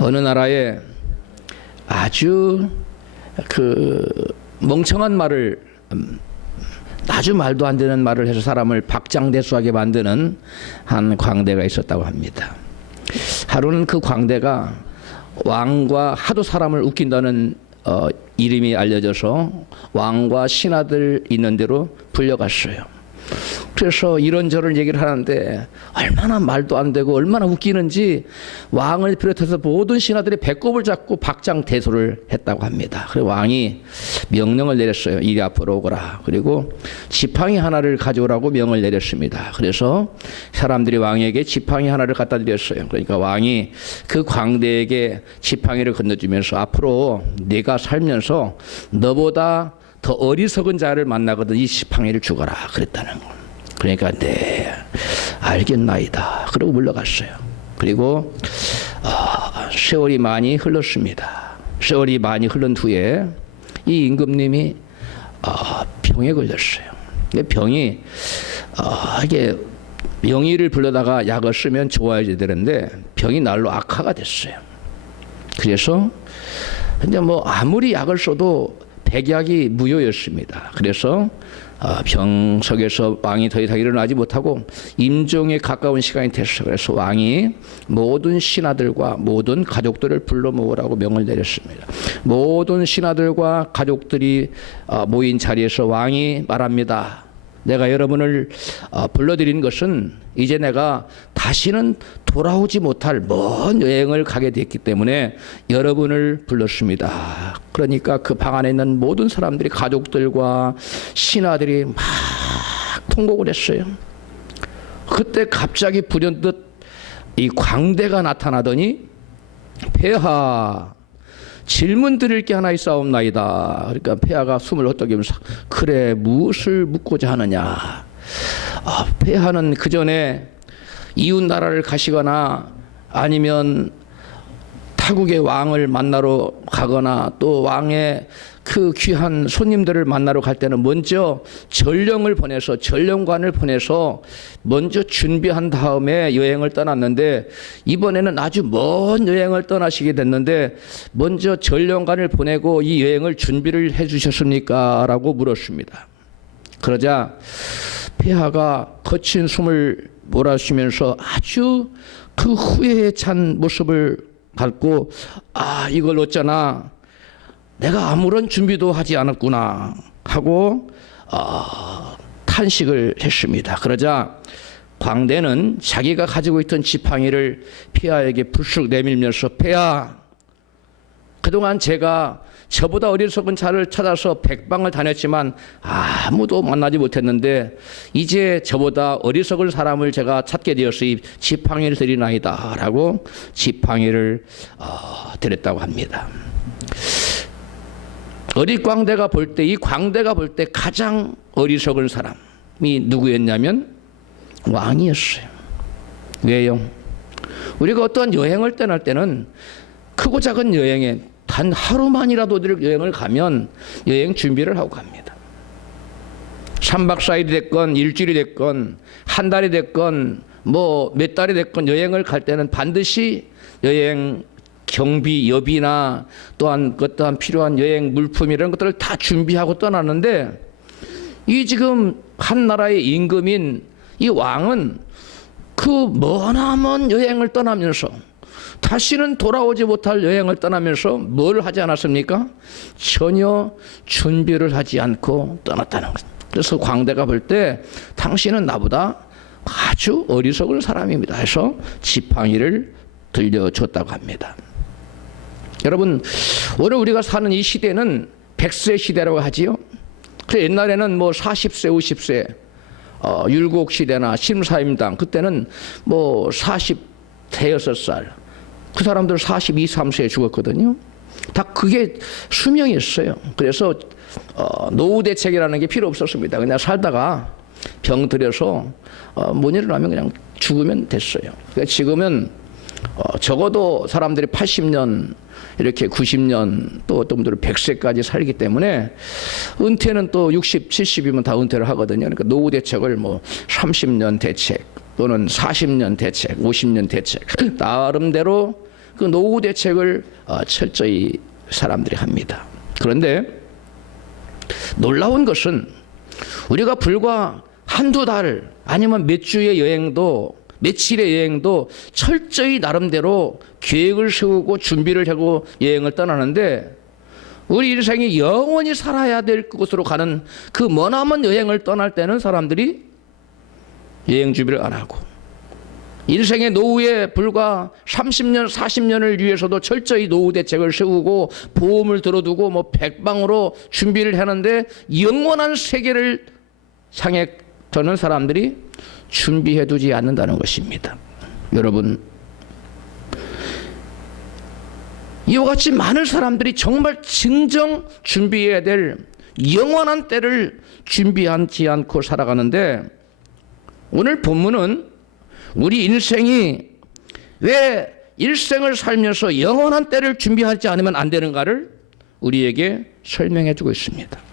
어느 나라에 아주 그 멍청한 말을 아주 말도 안 되는 말을 해서 사람을 박장대소하게 만드는 한 광대가 있었다고 합니다. 하루는 그 광대가 왕과 하도 사람을 웃긴다는 이름이 알려져서 왕과 신하들 있는 데로 불려갔어요. 그래서 이런저런 얘기를 하는데 얼마나 말도 안 되고 얼마나 웃기는지 왕을 비롯해서 모든 신하들이 배꼽을 잡고 박장대소를 했다고 합니다. 그리고 왕이 명령을 내렸어요. 이리 앞으로 오거라. 그리고 지팡이 하나를 가져오라고 명을 내렸습니다. 그래서 사람들이 왕에게 지팡이 하나를 갖다 드렸어요. 그러니까 왕이 그 광대에게 지팡이를 건너주면서 앞으로 네가 살면서 너보다 더 어리석은 자를 만나거든 이 지팡이를 주거라 그랬다는 거. 그러니까 네 알겠나이다. 그러고 물러갔어요. 그리고 세월이 많이 흘렀습니다. 세월이 많이 흐른 후에 이 임금님이 병에 걸렸어요. 병이 이게 명의를 불러다가 약을 쓰면 좋아야지 되는데 병이 날로 악화가 됐어요. 그래서 근데 뭐 아무리 약을 써도 백약이 무효였습니다. 그래서 병석에서 왕이 더 이상 일어나지 못하고 임종에 가까운 시간이 됐어요. 그래서 왕이 모든 신하들과 모든 가족들을 불러 모으라고 명을 내렸습니다. 모든 신하들과 가족들이 모인 자리에서 왕이 말합니다. 내가 여러분을 불러드린 것은 이제 내가 다시는 돌아오지 못할 먼 여행을 가게 됐기 때문에 여러분을 불렀습니다. 그러니까 그 방 안에 있는 모든 사람들이 가족들과 신하들이 막 통곡을 했어요. 그때 갑자기 불현듯 이 광대가 나타나더니 폐하 질문 드릴 게 하나 있사옵나이다. 그러니까 폐하가 숨을 헛떡이면서 그래 무엇을 묻고자 하느냐. 폐하는 그 전에 이웃 나라를 가시거나 아니면 타국의 왕을 만나러 가거나 또 왕의 그 귀한 손님들을 만나러 갈 때는 먼저 전령관을 보내서 먼저 준비한 다음에 여행을 떠났는데 이번에는 아주 먼 여행을 떠나시게 됐는데 먼저 전령관을 보내고 이 여행을 준비를 해 주셨습니까? 라고 물었습니다. 그러자 폐하가 거친 숨을 몰아쉬면서 아주 그 후회에 찬 모습을 갖고 이걸 어쩌나 내가 아무런 준비도 하지 않았구나 하고 탄식을 했습니다. 그러자 광대는 자기가 가지고 있던 지팡이를 폐하에게 불쑥 내밀면서 폐하 그동안 제가 저보다 어리석은 자를 찾아서 백방을 다녔지만 아무도 만나지 못했는데 이제 저보다 어리석은 사람을 제가 찾게 되었으니 지팡이를 드리나이다 라고 지팡이를 드렸다고 합니다. 어릿광대가 볼 때 이 광대가 볼 때 가장 어리석은 사람이 누구였냐면 왕이었어요. 왜요? 우리가 어떤 여행을 떠날 때는 크고 작은 여행에 단 하루만이라도 여행을 가면 여행 준비를 하고 갑니다. 3박 4일이 됐건 일주일이 됐건 한 달이 됐건 뭐 몇 달이 됐건 여행을 갈 때는 반드시 여행 경비, 여비나 또한 어떠한 필요한 여행 물품 이런 것들을 다 준비하고 떠나는데 이 지금 한 나라의 임금인 이 왕은 그 머나먼 여행을 떠나면서 다시는 돌아오지 못할 여행을 떠나면서 뭘 하지 않았습니까? 전혀 준비를 하지 않고 떠났다는 거죠. 그래서 광대가 볼 때 당신은 나보다 아주 어리석은 사람입니다 해서 지팡이를 들려줬다고 합니다. 여러분 오늘 우리가 사는 이 시대는 100세 시대라고 하지요. 그래서 옛날에는 뭐 40세 50세 율곡 시대나 심사임당 그때는 뭐 46살 그 사람들 42, 3세에 죽었거든요. 다 그게 수명이었어요. 그래서 노후 대책이라는 게 필요 없었습니다. 그냥 살다가 병 들여서 못 일어나면 그냥 죽으면 됐어요. 그러니까 지금은 적어도 사람들이 80년 이렇게 90년 또 어떤 분들은 100세까지 살기 때문에 은퇴는 또 60, 70이면 다 은퇴를 하거든요. 그러니까 노후 대책을 뭐 30년 대책 또는 40년 대책, 50년 대책 나름대로 그 노후 대책을 철저히 사람들이 합니다. 그런데 놀라운 것은 우리가 불과 한두 달 아니면 몇 주의 여행도 며칠의 여행도 철저히 나름대로 계획을 세우고 준비를 하고 여행을 떠나는데 우리 인생이 영원히 살아야 될 곳으로 가는 그 머나먼 여행을 떠날 때는 사람들이 여행 준비를 안 하고 인생의 노후에 불과 30년, 40년을 위해서도 철저히 노후 대책을 세우고 보험을 들어두고 뭐 백방으로 준비를 하는데 영원한 세계를 향해 저는 사람들이 준비해두지 않는다는 것입니다. 여러분, 이와 같이 많은 사람들이 정말 진정 준비해야 될 영원한 때를 준비하지 않고 살아가는데 오늘 본문은 우리 인생이 왜 일생을 살면서 영원한 때를 준비하지 않으면 안 되는가를 우리에게 설명해 주고 있습니다.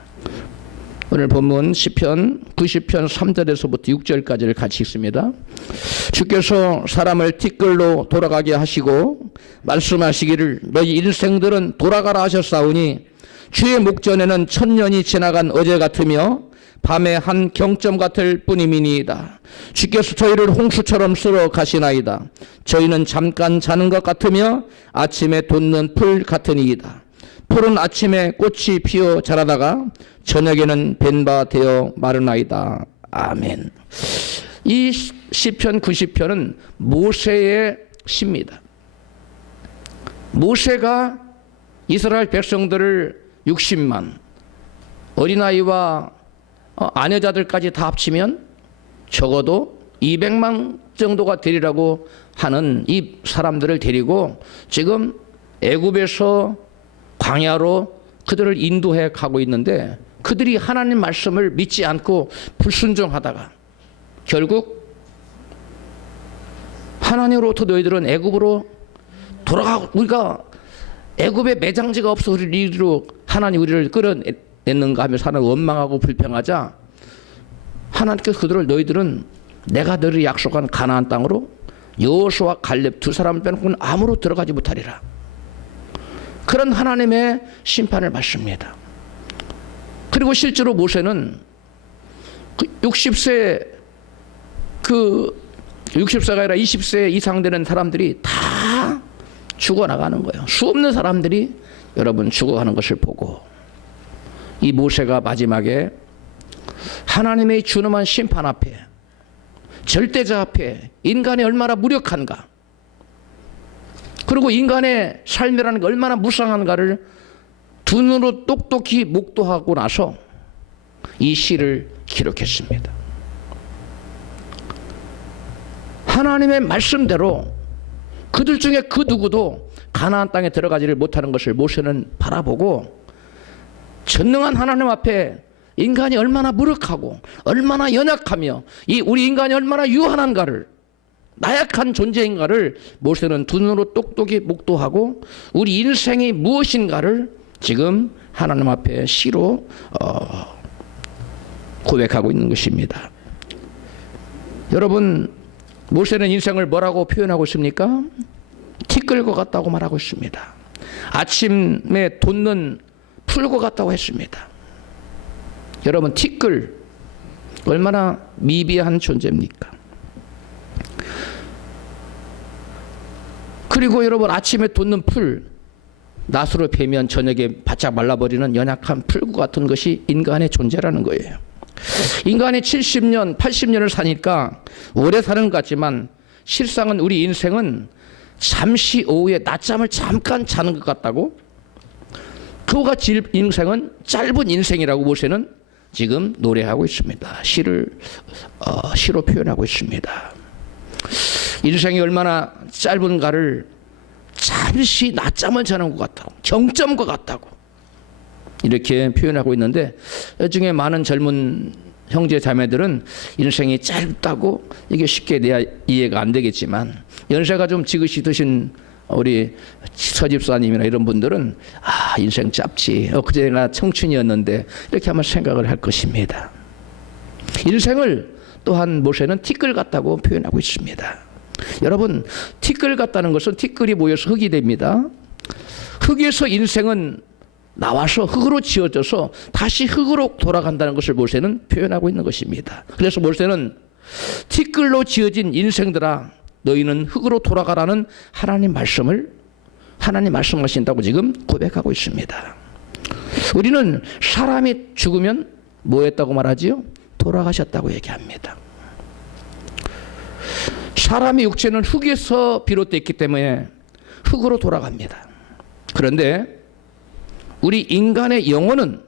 오늘 본문 시편 90편 3절에서부터 6절까지를 같이 읽습니다. 주께서 사람을 티끌로 돌아가게 하시고 말씀하시기를 너희 인생들은 돌아가라 하셨사오니 주의 목전에는 천년이 지나간 어제 같으며 밤의 한 경점 같을 뿐임이니이다. 주께서 저희를 홍수처럼 쓸어 가시나이다. 저희는 잠깐 자는 것 같으며 아침에 돋는 풀 같으니이다. 풀은 아침에 꽃이 피어 자라다가 저녁에는 벤바 되어 마르나이다. 아멘. 이 시편 90편은 모세의 시입니다. 모세가 이스라엘 백성들을 60만 어린아이와 아내자들까지 다 합치면 적어도 200만 정도가 되리라고 하는 이 사람들을 데리고 지금 애굽에서 광야로 그들을 인도해 가고 있는데 그들이 하나님 말씀을 믿지 않고 불순종하다가 결국 하나님으로부터 너희들은 애굽으로 돌아가고 우리가 애굽에 매장지가 없어 우리로 하나님 우리를 끌어냈는가 하며 하나님 원망하고 불평하자 하나님께서 그들을 너희들은 내가 너를 약속한 가나안 땅으로 여호수아 갈렙 두 사람 빼놓고는 아무로 들어가지 못하리라. 그런 하나님의 심판을 받습니다. 그리고 실제로 모세는 60세가 아니라 20세 이상 되는 사람들이 다 죽어나가는 거예요. 수없는 사람들이 여러분 죽어가는 것을 보고 이 모세가 마지막에 하나님의 준엄한 심판 앞에 절대자 앞에 인간이 얼마나 무력한가 그리고 인간의 삶이라는 게 얼마나 무상한가를 두 눈으로 똑똑히 목도하고 나서 이 시를 기록했습니다. 하나님의 말씀대로 그들 중에 그 누구도 가나안 땅에 들어가지를 못하는 것을 모세는 바라보고 전능한 하나님 앞에 인간이 얼마나 무력하고 얼마나 연약하며 이 우리 인간이 얼마나 유한한가를 나약한 존재인가를 모세는 두 눈으로 똑똑히 목도하고 우리 인생이 무엇인가를 지금 하나님 앞에 시로 고백하고 있는 것입니다. 여러분 모세는 인생을 뭐라고 표현하고 있습니까? 티끌과 같다고 말하고 있습니다. 아침에 돋는 풀과 같다고 했습니다. 여러분 티끌 얼마나 미비한 존재입니까? 그리고 여러분 아침에 돋는 풀 낫으로 베면 저녁에 바짝 말라버리는 연약한 풀과 같은 것이 인간의 존재라는 거예요. 인간이 70년 80년을 사니까 오래 사는 것 같지만 실상은 우리 인생은 잠시 오후에 낮잠을 잠깐 자는 것 같다고 그와 같이 인생은 짧은 인생이라고 모세는 지금 노래하고 있습니다. 시로 표현하고 있습니다. 인생이 얼마나 짧은가를 잠시 낮잠을 자는 것 같다고 경점과 같다고 이렇게 표현하고 있는데 요즘에 많은 젊은 형제 자매들은 인생이 짧다고 이게 쉽게 이해가 안 되겠지만 연세가 좀 지긋이 드신 우리 서집사님이나 이런 분들은 인생 짧지 그제 내가 청춘이었는데 이렇게 한번 생각을 할 것입니다. 인생을 또한 모세는 티끌 같다고 표현하고 있습니다. 여러분, 티끌 같다는 것은 티끌이 모여서 흙이 됩니다. 흙에서 인생은 나와서 흙으로 지어져서 다시 흙으로 돌아간다는 것을 모세는 표현하고 있는 것입니다. 그래서 모세는 티끌로 지어진 인생들아 너희는 흙으로 돌아가라는 하나님 말씀하신다고 지금 고백하고 있습니다. 우리는 사람이 죽으면 뭐 했다고 말하지요? 돌아가셨다고 얘기합니다. 사람의 육체는 흙에서 비롯됐기 때문에 흙으로 돌아갑니다. 그런데 우리 인간의 영혼은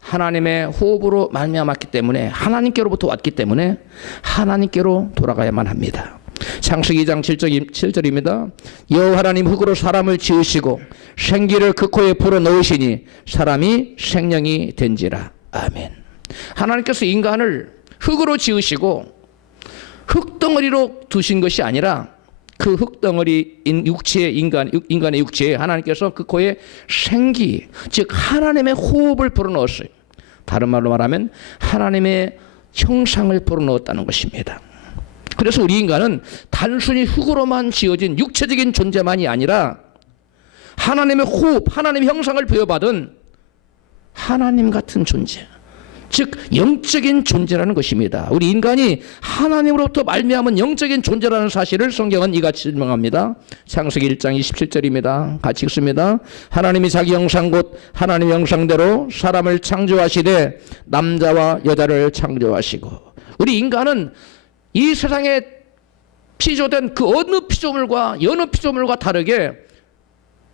하나님의 호흡으로 말미암았기 때문에 하나님께로부터 왔기 때문에 하나님께로 돌아가야만 합니다. 창세기 2장 7절입니다. 여호와 하나님 흙으로 사람을 지으시고 생기를 그 코에 불어넣으시니 사람이 생명이 된지라. 아멘. 하나님께서 인간을 흙으로 지으시고 흙덩어리로 두신 것이 아니라 그 흙덩어리 육체의 인간의 육체에 하나님께서 그 코에 생기, 즉 하나님의 호흡을 불어넣었어요. 다른 말로 말하면 하나님의 형상을 불어넣었다는 것입니다. 그래서 우리 인간은 단순히 흙으로만 지어진 육체적인 존재만이 아니라 하나님의 호흡, 하나님의 형상을 부여받은 하나님 같은 존재, 즉 영적인 존재라는 것입니다. 우리 인간이 하나님으로부터 말미암은 영적인 존재라는 사실을 성경은 이같이 설명합니다. 창세기 1장 27절입니다. 같이 읽습니다. 하나님이 자기 형상 곧 하나님의 형상대로 사람을 창조하시되 남자와 여자를 창조하시고. 우리 인간은 이 세상에 피조된 그 어느 피조물과 여느 피조물과 다르게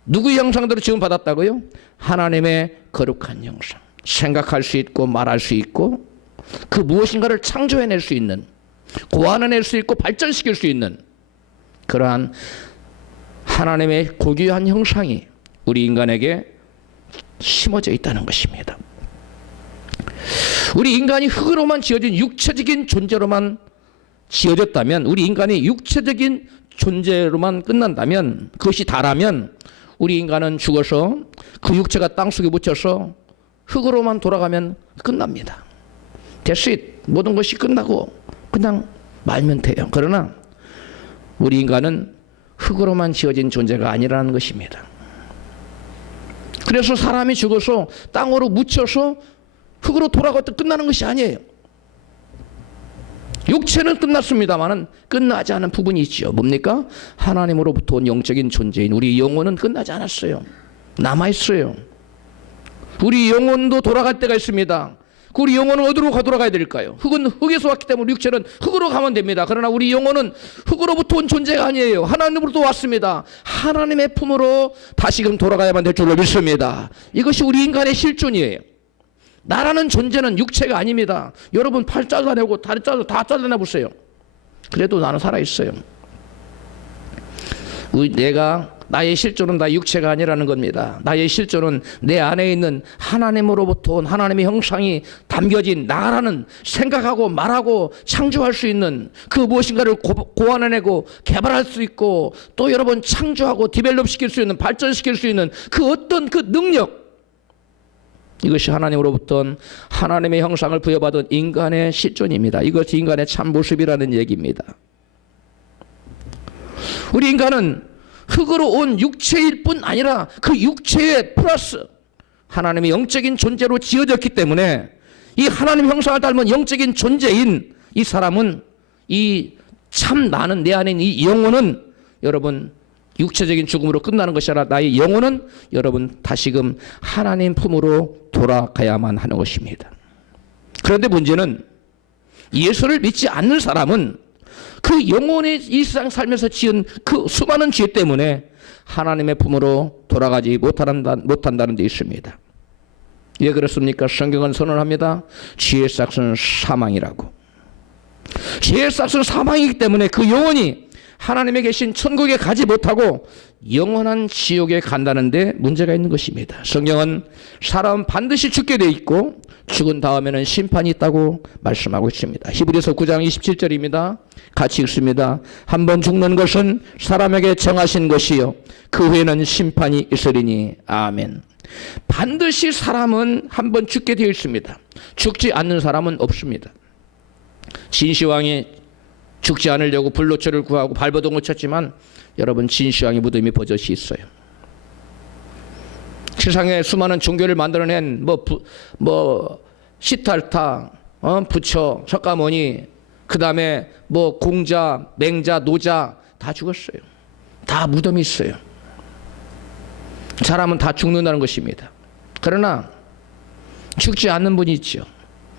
누구의 형상대로 지음받았다고요? 하나님의 거룩한 형상. 생각할 수 있고 말할 수 있고 그 무엇인가를 창조해낼 수 있는, 고안해낼 수 있고 발전시킬 수 있는 그러한 하나님의 고귀한 형상이 우리 인간에게 심어져 있다는 것입니다. 우리 인간이 흙으로만 지어진 육체적인 존재로만 지어졌다면, 우리 인간이 육체적인 존재로만 끝난다면, 그것이 다라면 우리 인간은 죽어서 그 육체가 땅속에 묻혀서 흙으로만 돌아가면 끝납니다. That's it. 모든 것이 끝나고 그냥 말면 돼요. 그러나 우리 인간은 흙으로만 지어진 존재가 아니라는 것입니다. 그래서 사람이 죽어서 땅으로 묻혀서 흙으로 돌아가도 끝나는 것이 아니에요. 육체는 끝났습니다만은 끝나지 않은 부분이 있죠. 뭡니까? 하나님으로부터 온 영적인 존재인 우리 영혼은 끝나지 않았어요. 남아있어요. 우리 영혼도 돌아갈 때가 있습니다. 우리 영혼은 어디로 돌아가야 될까요? 흙은 흙에서 왔기 때문에 육체는 흙으로 가면 됩니다. 그러나 우리 영혼은 흙으로부터 온 존재가 아니에요. 하나님으로부터 왔습니다. 하나님의 품으로 다시금 돌아가야만 될 줄로 믿습니다. 이것이 우리 인간의 실존이에요. 나라는 존재는 육체가 아닙니다. 여러분 팔 잘라내고 다리 다 잘라내 보세요. 그래도 나는 살아있어요. 나의 실존은 나의 육체가 아니라는 겁니다. 나의 실존은 내 안에 있는 하나님으로부터 온 하나님의 형상이 담겨진 나라는 생각하고 말하고 창조할 수 있는 그 무엇인가를 고안해내고 개발할 수 있고 또 여러분 창조하고 디벨롭 시킬 수 있는, 발전시킬 수 있는 그 어떤 그 능력, 이것이 하나님으로부터 온 하나님의 형상을 부여받은 인간의 실존입니다. 이것이 인간의 참 모습이라는 얘기입니다. 우리 인간은 흙으로 온 육체일 뿐 아니라 그 육체에 플러스 하나님의 영적인 존재로 지어졌기 때문에 이 하나님 형상을 닮은 영적인 존재인 이 사람은, 이 참 나는, 내 안에 있는 이 영혼은 여러분 육체적인 죽음으로 끝나는 것이 아니라 나의 영혼은 여러분 다시금 하나님 품으로 돌아가야만 하는 것입니다. 그런데 문제는 예수를 믿지 않는 사람은 그 영혼의 이 세상 살면서 지은 그 수많은 죄 때문에 하나님의 품으로 돌아가지 못한다는 데 있습니다. 왜 그렇습니까? 성경은 선언합니다. 죄의 싹은 사망이라고. 죄의 싹은 사망이기 때문에 그 영혼이 하나님의 계신 천국에 가지 못하고 영원한 지옥에 간다는 데 문제가 있는 것입니다. 성경은 사람은 반드시 죽게 돼 있고 죽은 다음에는 심판이 있다고 말씀하고 있습니다. 히브리서 9장 27절입니다. 같이 읽습니다. 한번 죽는 것은 사람에게 정하신 것이요 그 후에는 심판이 있으리니. 아멘. 반드시 사람은 한번 죽게 되어 있습니다. 죽지 않는 사람은 없습니다. 진시황이 죽지 않으려고 불로초를 구하고 발버둥을 쳤지만 여러분 진시황의 무덤이 버젓이 있어요. 세상에 수많은 종교를 만들어낸 시탈타, 부처, 석가모니, 그 다음에 공자, 맹자, 노자 다 죽었어요. 다 무덤이 있어요. 사람은 다 죽는다는 것입니다. 그러나 죽지 않는 분이 있죠.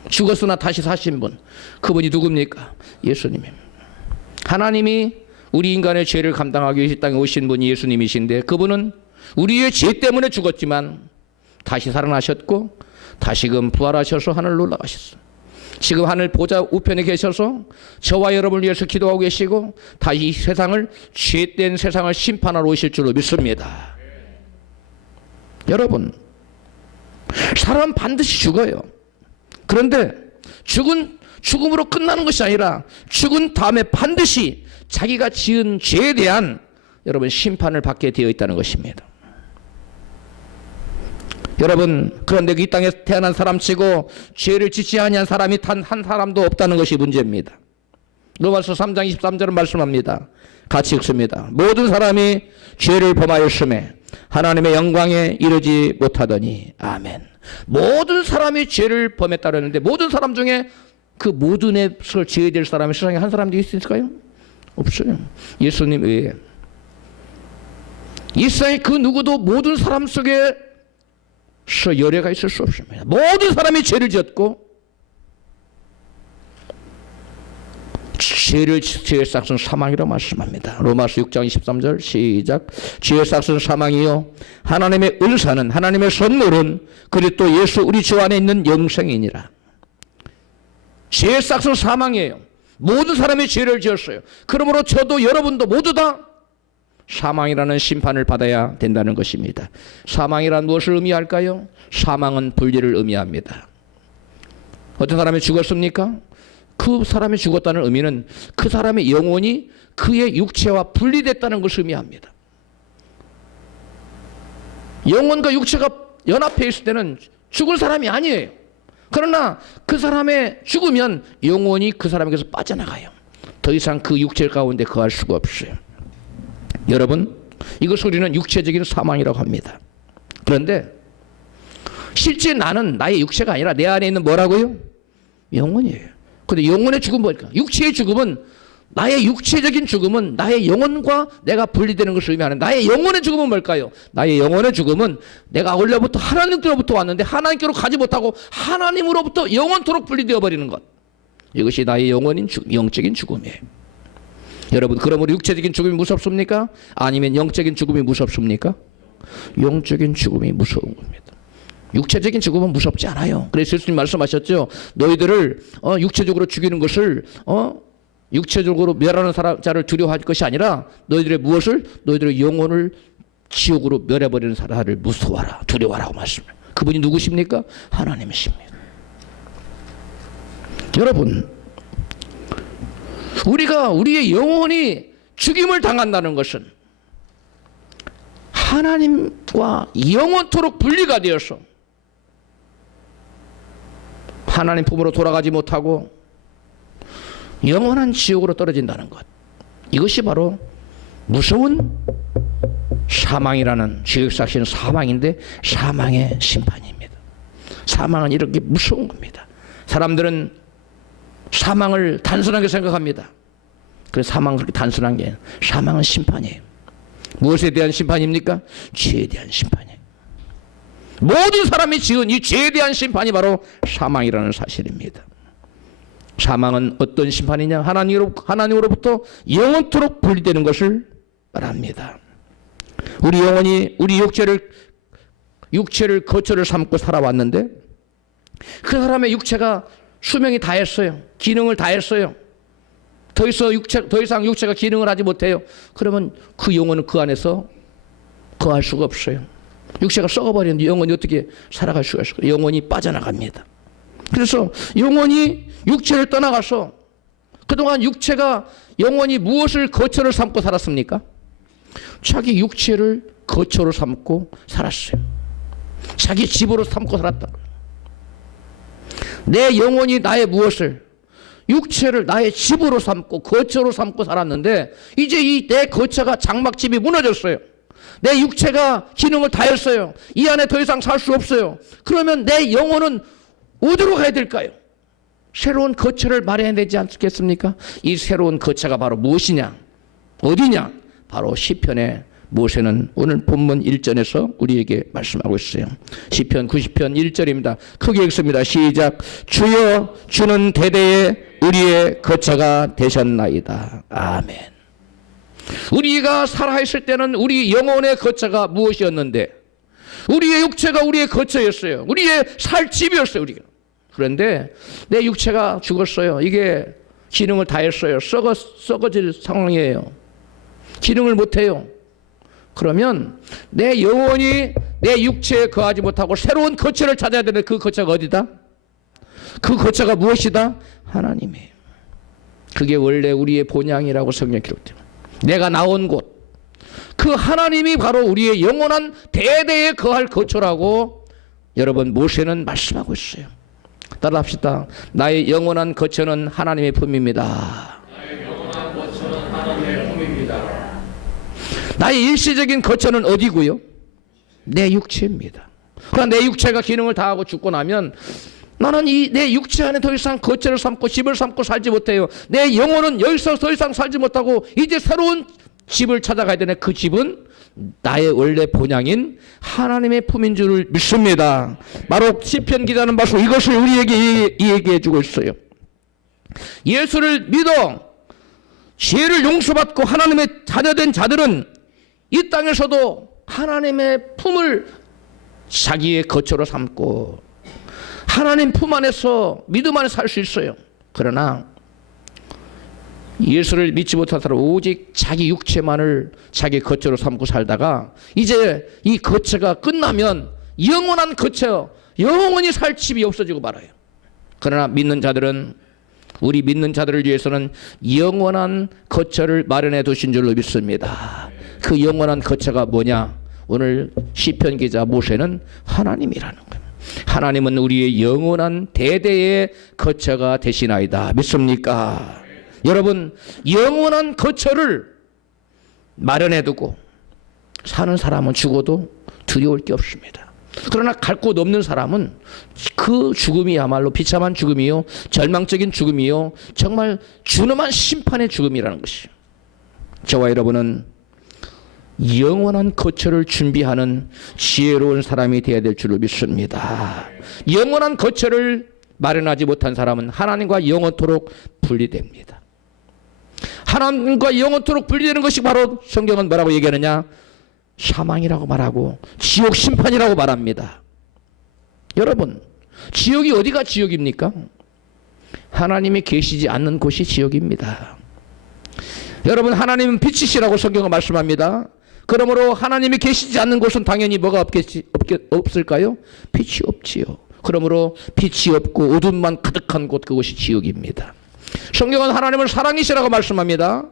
죽었으나 다시 사신 분, 그분이 누굽니까? 예수님입니다. 하나님이 우리 인간의 죄를 감당하기 위해 이 땅에 오신 분이 예수님이신데, 그분은 우리의 죄 때문에 죽었지만 다시 살아나셨고 다시금 부활하셔서 하늘로 올라가셨어요. 지금 하늘 보좌 우편에 계셔서 저와 여러분을 위해서 기도하고 계시고 다시 세상을, 죄된 세상을 심판하러 오실 줄로 믿습니다. 여러분, 사람은 반드시 죽어요. 그런데 죽음으로 끝나는 것이 아니라 죽은 다음에 반드시 자기가 지은 죄에 대한 여러분 심판을 받게 되어 있다는 것입니다. 여러분, 그런데 이 땅에 태어난 사람치고 죄를 짓지 아니한 사람이 단 한 사람도 없다는 것이 문제입니다. 로마서 3장 23절은 말씀합니다. 같이 읽습니다. 모든 사람이 죄를 범하였음에 하나님의 영광에 이르지 못하더니. 아멘. 모든 사람이 죄를 범했다 그랬는데 모든 사람 중에 그 모든의 것을 지어야 될 사람이 세상에 한 사람도 있을까요? 없어요. 예수님 외에. 이 세상에 그 누구도 모든 사람 속에서 열애가 있을 수 없습니다. 모든 사람이 죄를 지었고 죄의 싹은 사망이라고 말씀합니다. 로마서 6장 23절 시작. 죄의 싹은 사망이요 하나님의 은사는, 하나님의 선물은 그리스도 예수 우리 주 안에 있는 영생이니라. 죄의 싹은 사망이에요. 모든 사람이 죄를 지었어요. 그러므로 저도 여러분도 모두 다 사망이라는 심판을 받아야 된다는 것입니다. 사망이란 무엇을 의미할까요? 사망은 분리를 의미합니다. 어떤 사람이 죽었습니까? 그 사람이 죽었다는 의미는 그 사람의 영혼이 그의 육체와 분리됐다는 것을 의미합니다. 영혼과 육체가 연합해 있을 때는 죽을 사람이 아니에요. 그러나 그 사람의 죽으면 영혼이 그 사람에게서 빠져나가요. 더 이상 그 육체 가운데 거할 수가 없어요. 여러분, 이것을 우리는 육체적인 사망이라고 합니다. 그런데 실제 나는 나의 육체가 아니라 내 안에 있는 뭐라고요? 영혼이에요. 그런데 영혼의 죽음은 뭘까? 육체의 죽음은, 나의 육체적인 죽음은 나의 영혼과 내가 분리되는 것을 의미하는 나의 영혼의 죽음은 뭘까요? 나의 영혼의 죽음은 내가 원래부터 하나님께로부터 왔는데 하나님께로 가지 못하고 하나님으로부터 영원토록 분리되어 버리는 것. 이것이 나의 영적인 죽음이에요. 여러분, 그러므로 육체적인 죽음이 무섭습니까? 아니면 영적인 죽음이 무섭습니까? 영적인 죽음이 무서운 겁니다. 육체적인 죽음은 무섭지 않아요. 그래서 예수님 말씀하셨죠. 너희들을 육체적으로 죽이는 것을 육체적으로 멸하는 자를 두려워할 것이 아니라 너희들의 무엇을? 너희들의 영혼을 지옥으로 멸해버리는 사람을 무서워하라, 두려워하라고 말씀해요. 그분이 누구십니까? 하나님이십니다. 여러분, 우리의 영혼이 죽임을 당한다는 것은 하나님과 영원토록 분리가 되어서 하나님 품으로 돌아가지 못하고 영원한 지옥으로 떨어진다는 것. 이것이 바로 무서운 사망이라는, 죄의 삭시는 사망인데 사망의 심판입니다. 사망은 이렇게 무서운 겁니다. 사람들은 사망을 단순하게 생각합니다. 그래서 사망은 그렇게 단순한 게 아니라 사망은 심판이에요. 무엇에 대한 심판입니까? 죄에 대한 심판이에요. 모든 사람이 지은 이 죄에 대한 심판이 바로 사망이라는 사실입니다. 사망은 어떤 심판이냐? 하나님으로부터 영원토록 분리되는 것을 말합니다. 우리 영혼이 우리 육체를 거처를 삼고 살아왔는데 그 사람의 육체가 수명이 다했어요. 기능을 다했어요. 더 이상 육체가 기능을 하지 못해요. 그러면 그 영혼은 그 안에서 거할 수가 없어요. 육체가 썩어버리는데 영혼이 어떻게 살아갈 수가 있을까요? 영혼이 빠져나갑니다. 그래서 영혼이 육체를 떠나가서 그동안 영혼이 무엇을 거처를 삼고 살았습니까? 자기 육체를 거처로 삼고 살았어요. 자기 집으로 삼고 살았다. 내 영혼이 나의 무엇을? 육체를 나의 집으로 삼고 거처로 삼고 살았는데 이제 이 내 거처가 장막집이 무너졌어요. 내 육체가 기능을 다했어요. 이 안에 더 이상 살 수 없어요. 그러면 내 영혼은 어디로 가야 될까요? 새로운 거처를 마련해야 되지 않겠습니까? 이 새로운 거처가 바로 무엇이냐? 어디냐? 바로 시편의 모세는 오늘 본문 1절에서 우리에게 말씀하고 있어요. 시편 90편 1절입니다. 크게 읽습니다. 시작. 주여 주는 대대에 우리의 거처가 되셨나이다. 아멘. 우리가 살아있을 때는 우리 영혼의 거처가 무엇이었는데 우리의 육체가 우리의 거처였어요. 우리의 살 집이었어요. 우리가. 그런데 내 육체가 죽었어요. 이게 기능을 다했어요. 썩어질 상황이에요. 기능을 못해요. 그러면 내 영혼이 내 육체에 거하지 못하고 새로운 거처를 찾아야 되는데 그 거처가 어디다? 그 거처가 무엇이다? 하나님이에요. 그게 원래 우리의 본향이라고 성경에 기록됩니다. 내가 나온 곳. 그 하나님이 바로 우리의 영원한 대대에 거할 거처라고 여러분 모세는 말씀하고 있어요. 따라합시다. 나의 영원한 거처는 하나님의 품입니다. 나의 영원한 거처는 하나님의 품입니다. 나의 일시적인 거처는 어디고요? 내 육체입니다. 그러나 내 육체가 기능을 다하고 죽고 나면 나는 이 내 육체 안에 더 이상 거처를 삼고 집을 삼고 살지 못해요. 내 영혼은 여기서 더 이상 살지 못하고 이제 새로운 집을 찾아가야 되네. 그 집은 나의 원래 본향인 하나님의 품인 줄 믿습니다. 바로 시편 기자는 바로 이것을 우리에게 얘기해 주고 있어요. 예수를 믿어 죄를 용서받고 하나님의 자녀된 자들은 이 땅에서도 하나님의 품을 자기의 거처로 삼고 하나님 품 안에서 믿음 안에 살 수 있어요. 그러나 예수를 믿지 못한 사람은 오직 자기 육체만을 자기 거처로 삼고 살다가 이제 이 거처가 끝나면 영원한 거처, 영원히 살 집이 없어지고 말아요. 그러나 믿는 자들은 우리 믿는 자들을 위해서는 영원한 거처를 마련해 두신 줄로 믿습니다. 그 영원한 거처가 뭐냐? 오늘 시편 기자 모세는 하나님이라는 거예요. 하나님은 우리의 영원한 대대의 거처가 되시나이다. 믿습니까? 여러분, 영원한 거처를 마련해 두고 사는 사람은 죽어도 두려울 게 없습니다. 그러나 갈 곳 없는 사람은 그 죽음이야말로 비참한 죽음이요, 절망적인 죽음이요, 정말 준엄한 심판의 죽음이라는 것이요. 저와 여러분은 영원한 거처를 준비하는 지혜로운 사람이 되어야 될 줄을 믿습니다. 영원한 거처를 마련하지 못한 사람은 하나님과 영원토록 분리됩니다. 하나님과 영원토록 분리되는 것이 바로 성경은 뭐라고 얘기하느냐? 사망이라고 말하고 지옥 심판이라고 말합니다. 여러분, 지옥이 어디가 지옥입니까? 하나님이 계시지 않는 곳이 지옥입니다. 여러분, 하나님은 빛이시라고 성경은 말씀합니다. 그러므로 하나님이 계시지 않는 곳은 당연히 뭐가 없을까요? 빛이 없지요. 그러므로 빛이 없고 어둠만 가득한 곳, 그것이 지옥입니다. 성경은 하나님을 사랑이시라고 말씀합니다.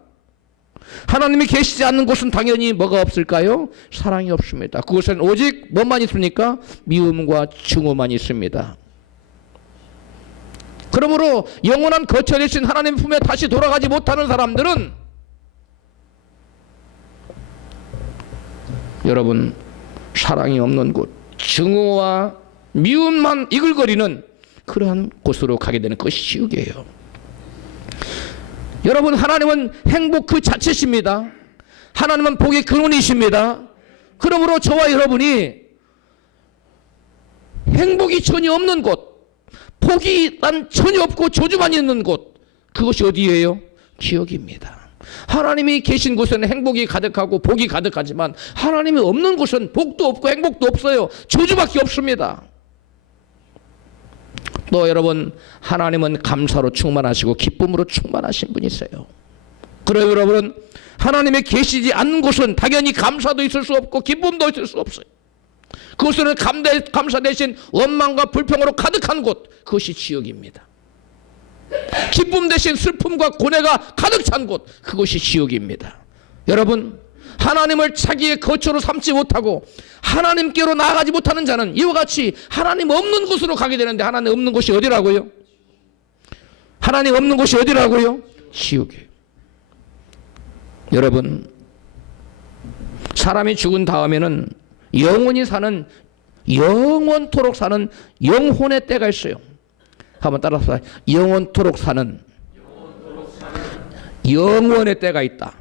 하나님이 계시지 않는 곳은 당연히 뭐가 없을까요? 사랑이 없습니다. 그곳은 오직 뭐만 있습니까? 미움과 증오만 있습니다. 그러므로 영원한 거처 되신 하나님 품에 다시 돌아가지 못하는 사람들은 여러분, 사랑이 없는 곳, 증오와 미움만 이글거리는 그러한 곳으로 가게 되는 것이 지옥이에요. 여러분, 하나님은 행복 그 자체십니다. 하나님은 복의 근원이십니다. 그러므로 저와 여러분이 행복이 전혀 없는 곳, 복이 난 전혀 없고 저주만 있는 곳, 그것이 어디예요? 지옥입니다. 하나님이 계신 곳에는 행복이 가득하고 복이 가득하지만 하나님이 없는 곳은 복도 없고 행복도 없어요. 저주밖에 없습니다. 또 여러분, 하나님은 감사로 충만하시고 기쁨으로 충만하신 분이세요. 그래서 여러분, 하나님이 계시지 않는 곳은 당연히 감사도 있을 수 없고 기쁨도 있을 수 없어요. 그곳은 감사 대신 원망과 불평으로 가득한 곳, 그것이 지옥입니다. 기쁨 대신 슬픔과 고뇌가 가득 찬 곳, 그것이 지옥입니다. 여러분, 하나님을 자기의 거처로 삼지 못하고 하나님께로 나아가지 못하는 자는 이와 같이 하나님 없는 곳으로 가게 되는데, 하나님 없는 곳이 어디라고요? 하나님 없는 곳이 어디라고요? 지옥이에요. 여러분, 사람이 죽은 다음에는 영원히 사는, 영원토록 사는 영혼의 때가 있어요. 한번 따라서 영원토록 사는 영원의 때가 있다.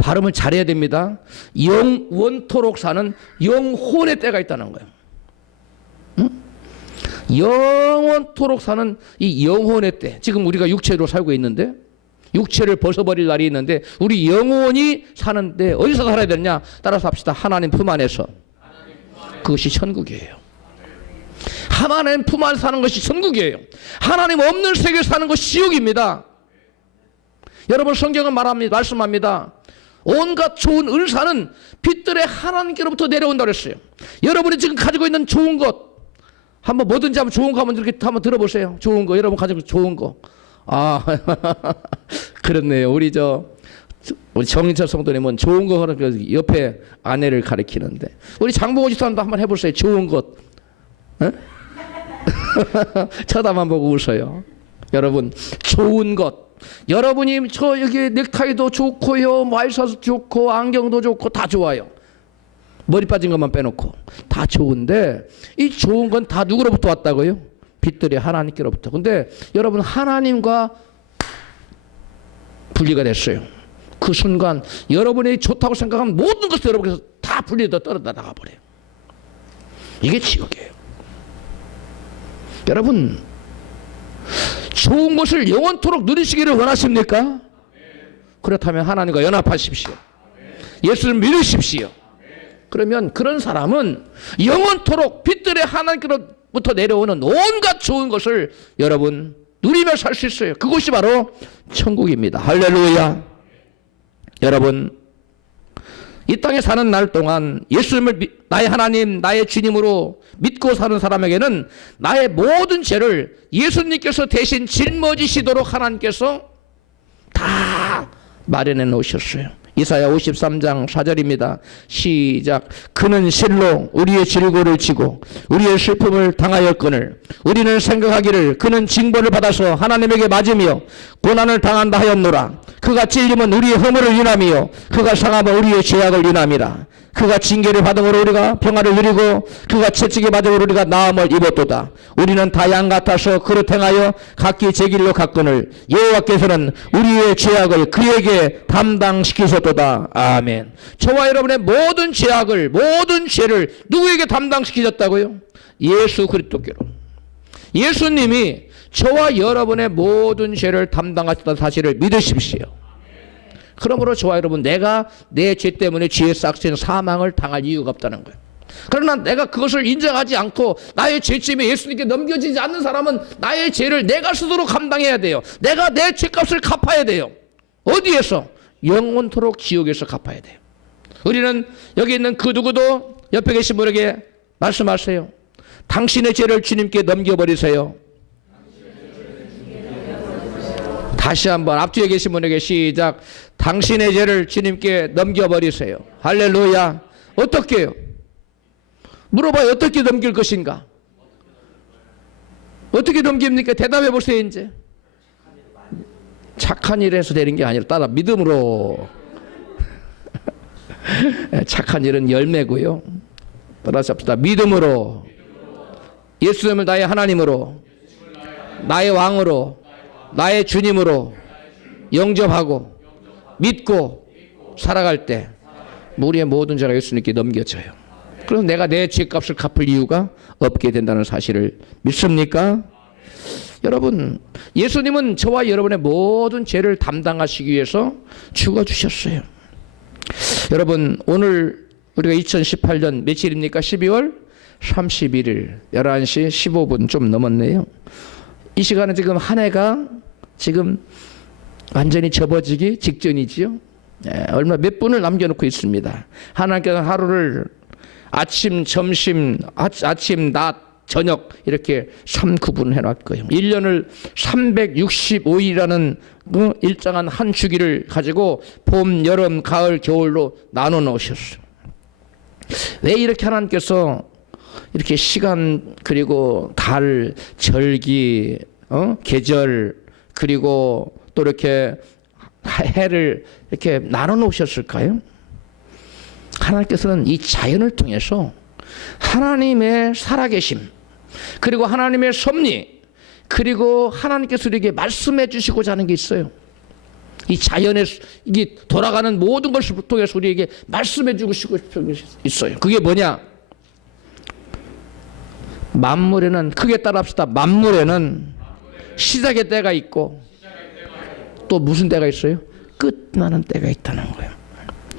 발음을 잘해야 됩니다. 영원토록 사는 영혼의 때가 있다는 거예요. 응? 영원토록 사는 이 영혼의 때. 지금 우리가 육체로 살고 있는데, 육체를 벗어버릴 날이 있는데, 우리 영혼이 사는데 어디서 살아야 되느냐? 따라서 합시다. 하나님 품 안에서. 그것이 천국이에요. 하나님 품 안에 사는 것이 천국이에요. 하나님 없는 세계에 사는 것이 지옥입니다. 여러분, 성경은 말씀합니다. 온갖 좋은 은사는 빛들의 하나님께로부터 내려온다고 그랬어요. 여러분이 지금 가지고 있는 좋은 것, 한번 뭐든지 한번 좋은 거 한번 이렇게 한번 들어보세요. 좋은 거, 여러분 가지고 좋은 거. 아, 그렇네요. 우리 정인철 성도님은 좋은 거 하는 옆에 아내를 가리키는데, 우리 장봉호 집사님도 한번 해보세요. 좋은 것. 쳐다만 보고 웃어요. 여러분, 좋은 것. 여러분이 여기 넥타이도 좋고요, 와이셔츠 좋고, 안경도 좋고, 다 좋아요. 머리 빠진 것만 빼놓고 다 좋은데, 이 좋은 건 다 누구로부터 왔다고요? 빛들이 하나님께로부터. 근데 여러분, 하나님과 분리가 됐어요. 그 순간 여러분이 좋다고 생각하면 모든 것을 여러분께서 다 분리되어 떨어져 나가버려요. 이게 지옥이에요. 여러분, 좋은 것을 영원토록 누리시기를 원하십니까? 그렇다면 하나님과 연합하십시오. 예수를 믿으십시오. 그러면 그런 사람은 영원토록 빛들의 하나님께로부터 내려오는 온갖 좋은 것을 여러분 누리며 살 수 있어요. 그것이 바로 천국입니다. 할렐루야. 여러분, 이 땅에 사는 날 동안 예수님을 나의 하나님, 나의 주님으로 믿고 사는 사람에게는 나의 모든 죄를 예수님께서 대신 짊어지시도록 하나님께서 다 마련해 놓으셨어요. 이사야 53장 4절입니다. 시작. 그는 실로 우리의 질고를 지고 우리의 슬픔을 당하였거늘 우리는 생각하기를 그는 징벌을 받아서 하나님에게 맞으며 고난을 당한다 하였노라. 그가 찔림은 우리의 허물을 인함이요 그가 상함은 우리의 죄악을 인함이라. 그가 징계를 받음으로 우리가 평화를 누리고 그가 채찍에 맞음으로 우리가 나음을 입었도다. 우리는 다 양 같아서 그릇 행하여 각기 제 길로 갔거늘 여호와께서는 우리의 죄악을 그에게 담당시키셨도다. 아멘. 저와 여러분의 모든 죄악을, 모든 죄를 누구에게 담당시키셨다고요? 예수 그리스도께로. 예수님이 저와 여러분의 모든 죄를 담당하셨다는 사실을 믿으십시오. 그러므로 저와 여러분, 내가 내 죄 때문에 죄의 싹신 사망을 당할 이유가 없다는 거예요. 그러나 내가 그것을 인정하지 않고 나의 죄짐이 예수님께 넘겨지지 않는 사람은 나의 죄를 내가 스스로 감당해야 돼요. 내가 내 죄값을 갚아야 돼요. 어디에서? 영원토록 지옥에서 갚아야 돼요. 우리는 여기 있는 그 누구도 옆에 계신 분에게 말씀하세요. 당신의 죄를 주님께 넘겨버리세요. 다시 한번 앞뒤에 계신 분에게 시작. 당신의 죄를 주님께 넘겨버리세요. 할렐루야. 어떻게 해요? 물어봐요. 어떻게 넘길 것인가? 어떻게 넘깁니까? 대답해 보세요. 이제 착한 일 해서 되는 게 아니라 따라 믿음으로. 착한 일은 열매고요. 따라서 합시다. 믿음으로 예수님을 나의 하나님으로, 나의 왕으로, 나의 주님으로 영접하고 믿고 살아갈 때 우리의 모든 죄가 예수님께 넘겨져요. 그럼 내가 내 죄값을 갚을 이유가 없게 된다는 사실을 믿습니까? 여러분, 예수님은 저와 여러분의 모든 죄를 담당하시기 위해서 죽어주셨어요. 여러분, 오늘 우리가 2018년 며칠입니까? 12월 31일 11시 15분 좀 넘었네요. 이 시간은 지금 한 해가 지금 완전히 접어지기 직전이지요. 얼마 몇 분을 남겨놓고 있습니다. 하나님께서 하루를 아침, 점심, 아침, 낮, 저녁 이렇게 3구분 해놨고요. 1년을 365일이라는 그 일정한 한 주기를 가지고 봄, 여름, 가을, 겨울로 나눠 놓으셨어요. 왜 이렇게 하나님께서 이렇게 시간 그리고 달, 절기, 계절 그리고 또 이렇게 해를 이렇게 나눠 놓으셨을까요? 하나님께서는 이 자연을 통해서 하나님의 살아계심 그리고 하나님의 섭리 그리고 하나님께서 우리에게 말씀해 주시고자 하는 게 있어요. 이 자연에 이게 돌아가는 모든 것을 통해서 우리에게 말씀해 주고 싶은 것이 있어요. 그게 뭐냐? 만물에는 크게 따라합시다. 만물에는 시작의 때가 있고 또 무슨 때가 있어요? 끝나는 때가 있다는 거예요.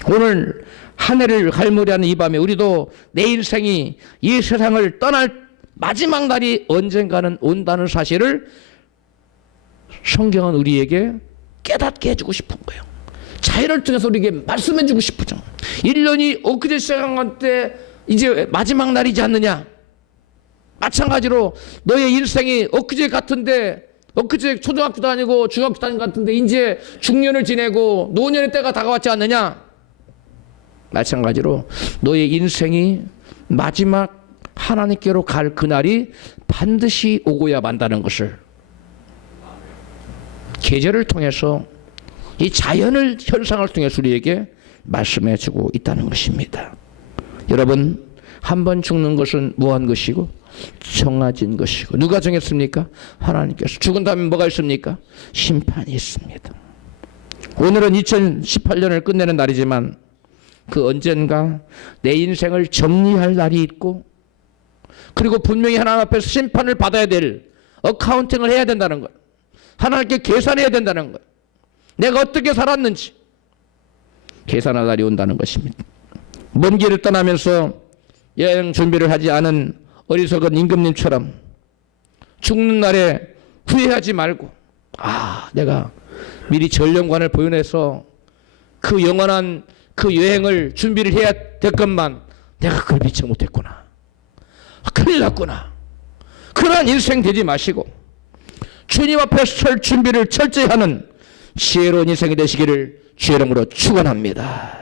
오늘 한 해를 갈무리하는 이 밤에 우리도 내 인생이 이 세상을 떠날 마지막 날이 언젠가는 온다는 사실을 성경은 우리에게 깨닫게 해주고 싶은 거예요. 자연을 통해서 우리에게 말씀해 주고 싶죠. 1년이 엊그제 시작한 때 이제 마지막 날이지 않느냐. 마찬가지로 너의 인생이 엊그제 같은데 엊그제 초등학교 다니고 중학교 다니는 것 같은데 이제 중년을 지내고 노년의 때가 다가왔지 않느냐. 마찬가지로 너의 인생이 마지막 하나님께로 갈 그날이 반드시 오고야 만다는 것을 계절을 통해서 이 자연을 현상을 통해서 우리에게 말씀해 주고 있다는 것입니다. 여러분, 한 번 죽는 것은 무한 것이고 정해진 것이고 누가 정했습니까? 하나님께서. 죽은 다음에 뭐가 있습니까? 심판이 있습니다. 오늘은 2018년을 끝내는 날이지만 그 언젠가 내 인생을 정리할 날이 있고 그리고 분명히 하나님 앞에서 심판을 받아야 될 어카운팅을 해야 된다는 거예요. 하나님께 계산해야 된다는 거예요. 내가 어떻게 살았는지 계산할 날이 온다는 것입니다. 먼 길을 떠나면서 여행 준비를 하지 않은 어리석은 임금님처럼 죽는 날에 후회하지 말고 내가 미리 전령관을 보여내서 그 영원한 그 여행을 준비를 해야 될 것만 내가 그걸 미처 못했구나. 큰일 났구나. 그런 인생 되지 마시고 주님 앞에 설 준비를 철저히 하는 지혜로운 인생이 되시기를 주의 이름으로 축원합니다.